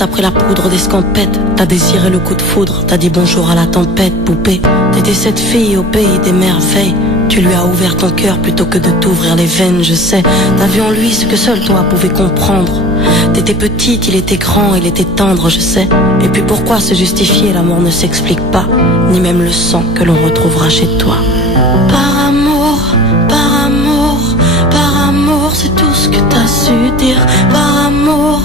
t'as pris la poudre d'escampette, t'as désiré le coup de foudre, t'as dit bonjour à la tempête, poupée. T'étais cette fille au pays des merveilles. Tu lui as ouvert ton cœur plutôt que de t'ouvrir les veines, je sais. T'as vu en lui ce que seul toi pouvais comprendre. T'étais petite, il était grand, il était tendre, je sais. Et puis pourquoi se justifier, l'amour ne s'explique pas, ni même le sang que l'on retrouvera chez toi. Par amour, par amour, par amour, c'est tout ce que t'as su dire. Par amour,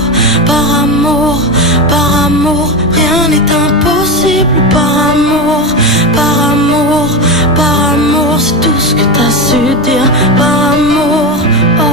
par amour, par amour, rien n'est impossible. Par amour, par amour, par amour, c'est tout ce que t'as su dire. Par amour, oh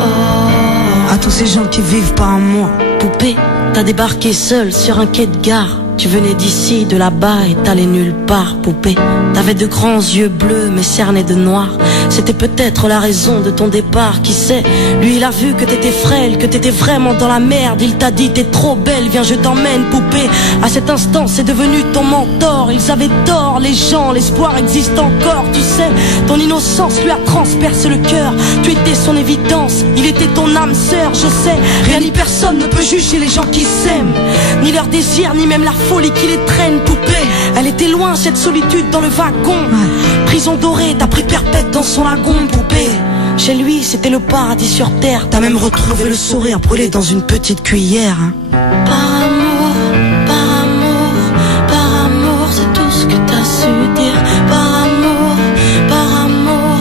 oh. À tous ces gens qui vivent par amour. Poupée, t'as débarqué seule sur un quai de gare. Tu venais d'ici, de là-bas et t'allais nulle part, poupée. T'avais de grands yeux bleus mais cernés de noir. C'était peut-être la raison de ton départ, qui sait. Lui il a vu que t'étais frêle, que t'étais vraiment dans la merde. Il t'a dit t'es trop belle, viens je t'emmène, poupée. À cet instant c'est devenu ton mentor. Ils avaient tort les gens, l'espoir existe encore, tu sais. Ton innocence lui a transpercé le cœur. Tu étais son évidence, il était ton âme sœur, je sais. Rien ni personne ne peut juger les gens qui s'aiment, ni leur désir, ni même la folie qui les traîne, poupée. Elle était loin cette solitude dans le wagon. Prison dorée, t'as pris perpète dans son lagon, poupée. Chez lui c'était le paradis sur terre. T'as même retrouvé le sourire brûlé dans une petite cuillère, hein. Par amour, par amour, par amour, c'est tout ce que t'as su dire. Par amour, par amour,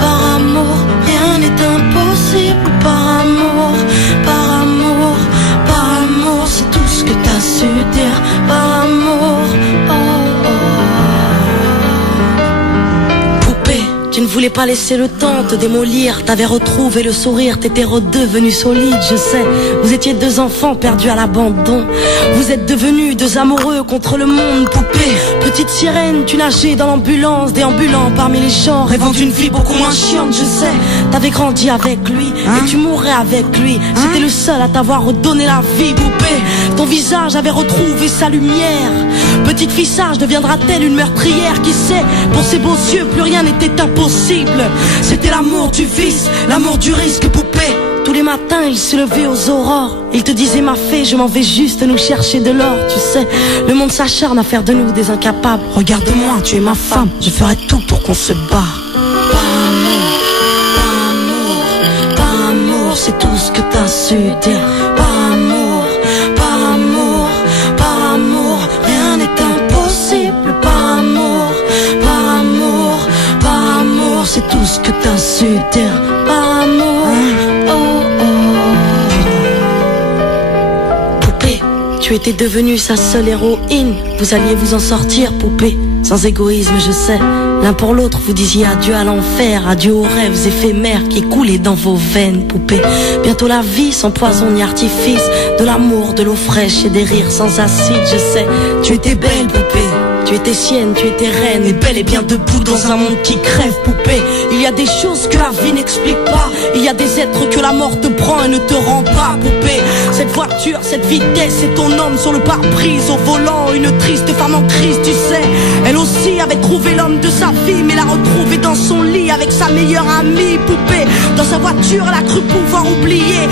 par amour, rien n'est impossible. Par amour, par amour, par amour, c'est tout ce que t'as su dire. Par amour, oh oh. Poupée, tu ne voulais pas laisser le temps te démolir. T'avais retrouvé le sourire, t'étais redevenu solide, je sais. Vous étiez deux enfants perdus à l'abandon. Vous êtes devenus deux amoureux contre le monde, poupée. Petite sirène, tu nageais dans l'ambulance, déambulant parmi les champs, rêvant d'une vie beaucoup moins chiante, je sais. T'avais grandi avec lui, et tu mourrais avec lui. C'était le seul à t'avoir redonné la vie, poupée. Ton visage avait retrouvé sa lumière. Petite fille sage deviendra-t-elle une meurtrière? Qui sait, pour ses beaux yeux plus rien n'était impossible. C'était l'amour du vice, l'amour du risque, poupée. Tous les matins il se levait aux aurores. Il te disait ma fée, je m'en vais juste nous chercher de l'or. Tu sais, le monde s'acharne à faire de nous des incapables. Regarde-moi, tu es ma femme, je ferai tout pour qu'on se barre. Par amour, par amour, par amour, c'est tout ce que t'as su dire. Par amour, par amour, par amour, rien n'est impossible. Par amour, par amour, par amour, c'est tout ce que t'as su dire. Par amour, oh oh. Poupée, tu étais devenue sa seule héroïne. Vous alliez vous en sortir, poupée, sans égoïsme, je sais. L'un pour l'autre, vous disiez adieu à l'enfer, adieu aux rêves éphémères qui coulaient dans vos veines, poupée. Bientôt la vie sans poison ni artifice, de l'amour, de l'eau fraîche et des rires sans acide, je sais. Tu étais belle, poupée. Tu étais sienne, tu étais reine, et belle et bien debout dans un monde qui crève, poupée. Il y a des choses que la vie n'explique pas. Il y a des êtres que la mort te prend et ne te rend pas, poupée. Cette voiture, cette vitesse et ton homme sur le pare-brise au volant. Une triste femme en crise, tu sais. Elle aussi avait trouvé l'homme de sa vie, mais l'a retrouvé dans son lit avec sa meilleure amie, poupée. Dans sa voiture, elle a cru pouvoir oublier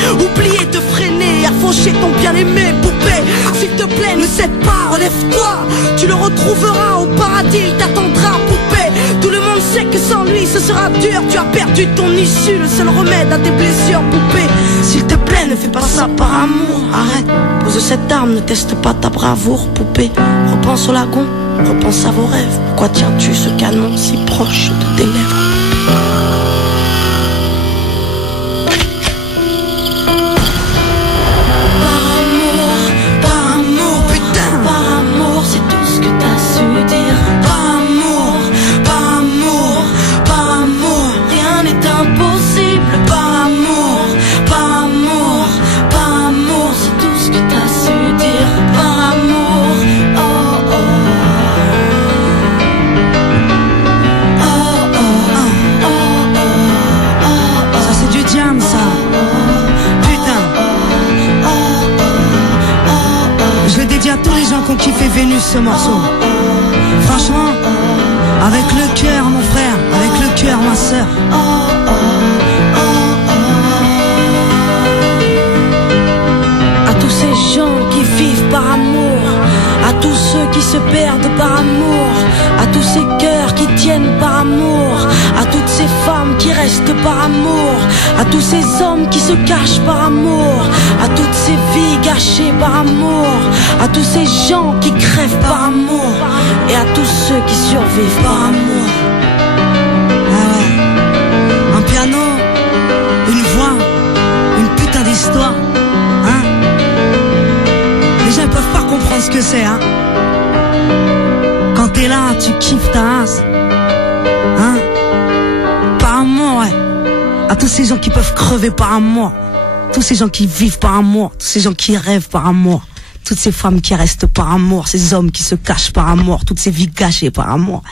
te freiner et à faucher ton bien-aimé, poupée. S'il te plaît, ne cède pas, relève-toi. Tu le retrouveras au paradis, il t'attendra, poupée. Tout le monde sait que sans lui ce sera dur. Tu as perdu ton issue, le seul remède à tes blessures, poupée. S'il te plaît, ne fais pas ça par amour. Arrête, pose cette arme, ne teste pas ta bravoure, poupée. Repense au lagon, repense à vos rêves. Pourquoi tiens-tu ce canon si proche de tes lèvres? Qu'on kiffait Vénus ce morceau. Franchement, avec le cœur mon frère, avec le cœur ma sœur. À tous ces gens qui vivent tous ceux qui se perdent par amour, à tous ces cœurs qui tiennent par amour, à toutes ces femmes qui restent par amour, à tous ces hommes qui se cachent par amour, à toutes ces vies gâchées par amour, à tous ces gens qui crèvent par amour, et à tous ceux qui survivent par amour. Ah ouais. Un piano, une voix, une putain d'histoire, hein. Les gens ils peuvent pas comprendre ce que c'est, hein. Quand t'es là, tu kiffes ta race, hein. Par amour, ouais. À tous ces gens qui peuvent crever par amour, tous ces gens qui vivent par amour, tous ces gens qui rêvent par amour, toutes ces femmes qui restent par amour, ces hommes qui se cachent par amour, toutes ces vies gâchées par amour.